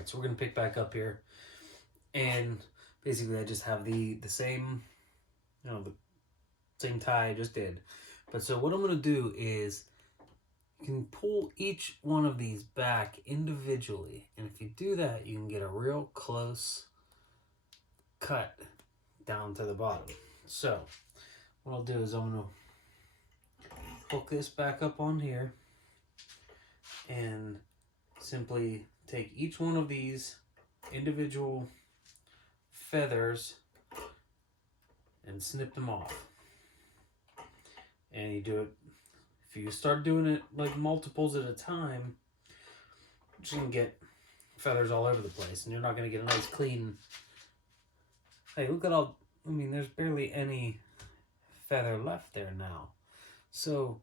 right, so we're going to pick back up here. And basically I just have the same, the same tie I just did. But so what I'm going to do is you can pull each one of these back individually. And if you do that, you can get a real close cut down to the bottom. So what I'll do is I'm going to hook this back up on here and simply take each one of these individual feathers and snip them off. And you do it, if you start doing it like multiples at a time, you're just gonna get feathers all over the place and you're not gonna get a nice clean, hey, look at all, I mean, there's barely any feather left there now. So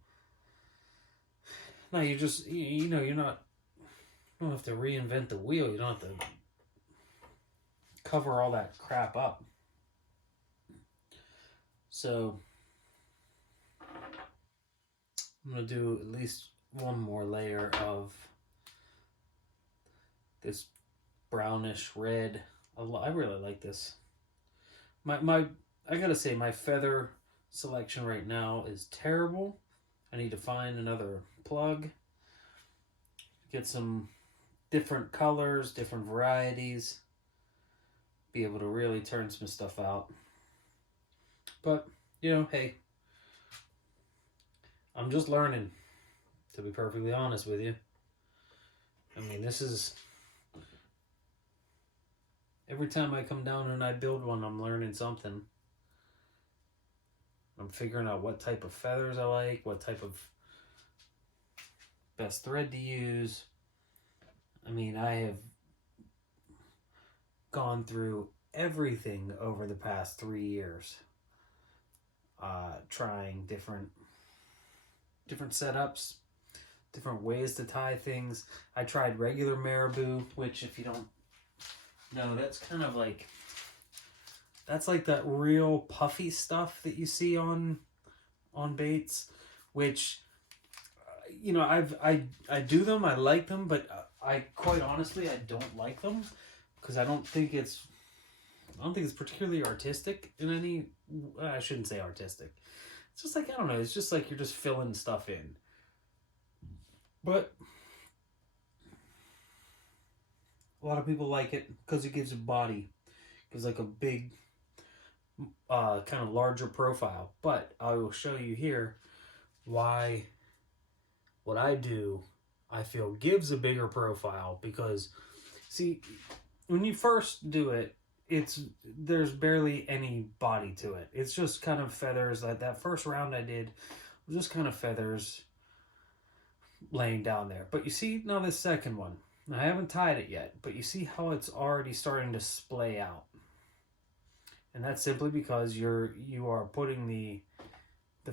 now you just, you're not, you don't have to reinvent the wheel. You don't have to cover all that crap up. So I'm going to do at least one more layer of this brownish red. I really like this. I gotta say, my feather selection right now is terrible. I need to find another plug, get some different colors, different varieties, be able to really turn some stuff out. But, hey, I'm just learning, to be perfectly honest with you. I mean, this is, every time I come down and I build one, I'm learning something. I'm figuring out what type of feathers I like, what type of best thread to use. I mean, I have gone through everything over the past 3 years, trying different setups, different ways to tie things. I tried regular marabou, which, if you don't know, that's kind of like, that's like that real puffy stuff that you see on baits, which, I do them, I like them, but I quite honestly, I don't like them because I don't think it's particularly artistic in any, I shouldn't say artistic. It's just like, I don't know, it's just like you're just filling stuff in. But a lot of people like it because it gives a body, gives like a big, kind of larger profile. But I will show you here why what I do, I feel gives a bigger profile. Because, see, when you first do it, there's barely any body to it. It's just kind of feathers. Like that first round I did was just kind of feathers laying down there. But you see now this second one, I haven't tied it yet, but you see how it's already starting to splay out. And that's simply because you are putting the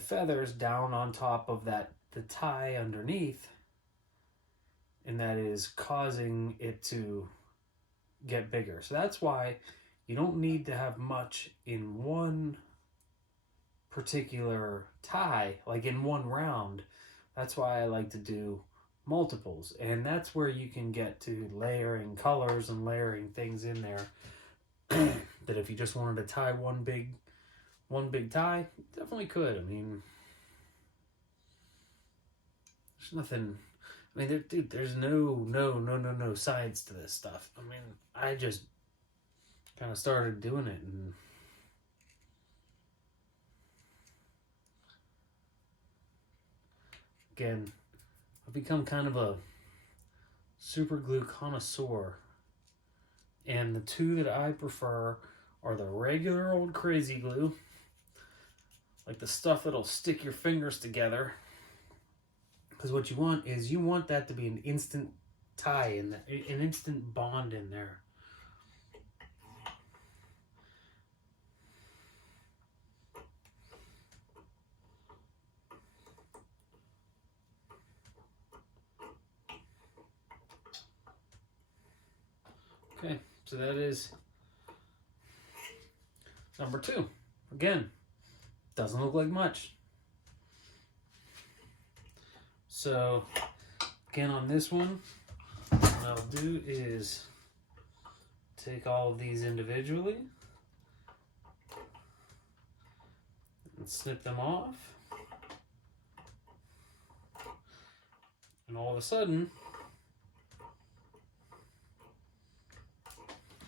feathers down on top of the tie underneath, and that is causing it to get bigger. So that's why you don't need to have much in one particular tie, like in one round. That's why I like to do multiples, and that's where you can get to layering colors and layering things in there. That if you just wanted to tie one big tie, definitely could. I mean, there's nothing. I mean, there's no science to this stuff. I mean, I just kind of started doing it, and again, I've become kind of a super glue connoisseur. And the two that I prefer are the regular old crazy glue, like the stuff that'll stick your fingers together. Because what you want is, you want that to be an instant tie, an instant bond in there. Okay, so that is number 2. Again, doesn't look like much. So again, on this one, what I'll do is take all of these individually and snip them off. And all of a sudden,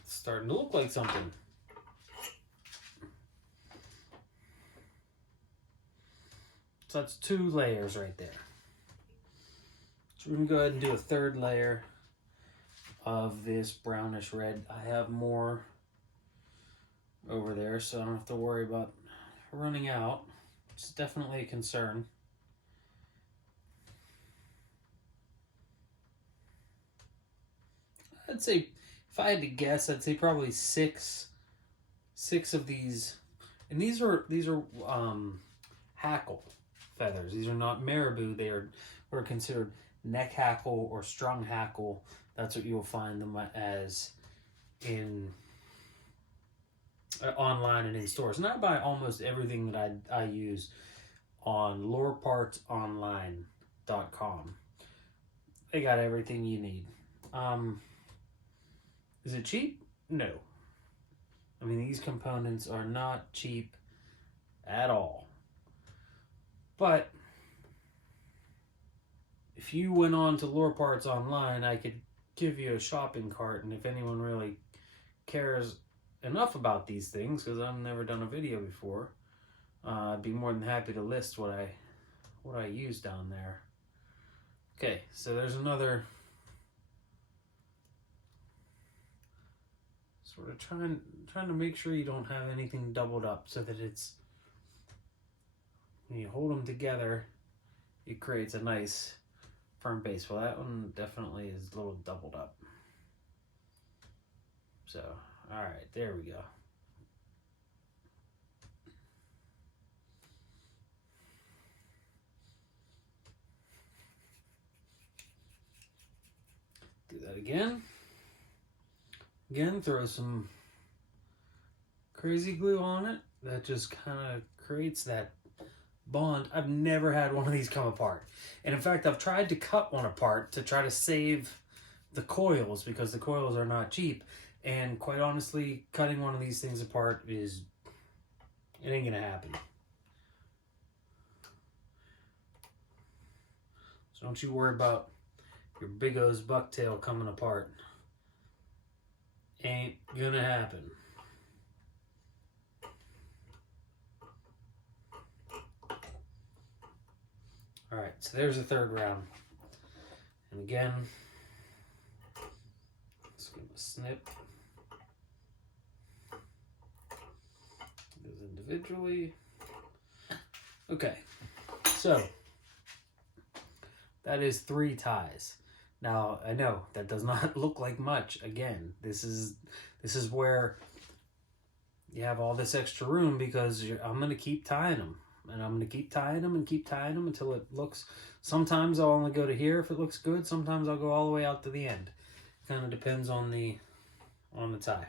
it's starting to look like something. So that's 2 layers right there. So we're going to go ahead and do a 3rd layer of this brownish red. I have more over there, so I don't have to worry about running out. It's definitely a concern. I'd say, if I had to guess, I'd say probably six of these, and these are hackle feathers. These are not marabou. They are considered neck hackle or strung hackle. That's what you'll find them as in online and in stores. And I buy almost everything that I use on lorepartsonline.com. They got everything you need. Is it cheap? No. I mean, these components are not cheap at all. But if you went on to Lore Parts Online, I could give you a shopping cart, and if anyone really cares enough about these things, because I've never done a video before, I'd be more than happy to list what I use down there. Okay, so there's another sort of trying to make sure you don't have anything doubled up, so that it's, when you hold them together, it creates a nice firm base. Well, that one definitely is a little doubled up. So, all right, there we go. Do that again. Again, throw some crazy glue on it. That just kind of creates that bond. I've never had one of these come apart. And in fact, I've tried to cut one apart to try to save the coils, because the coils are not cheap. And quite honestly, cutting one of these things apart it ain't gonna happen. So don't you worry about your big O's bucktail coming apart. Ain't gonna happen. Alright, so there's the 3rd round. And again, let's give it a snip. Goes individually. Okay, so that is 3 ties. Now, I know that does not look like much. Again, this is where you have all this extra room, because I'm going to keep tying them. And I'm going to keep tying them and keep tying them until it looks... Sometimes I'll only go to here if it looks good. Sometimes I'll go all the way out to the end. Kind of depends on the tie.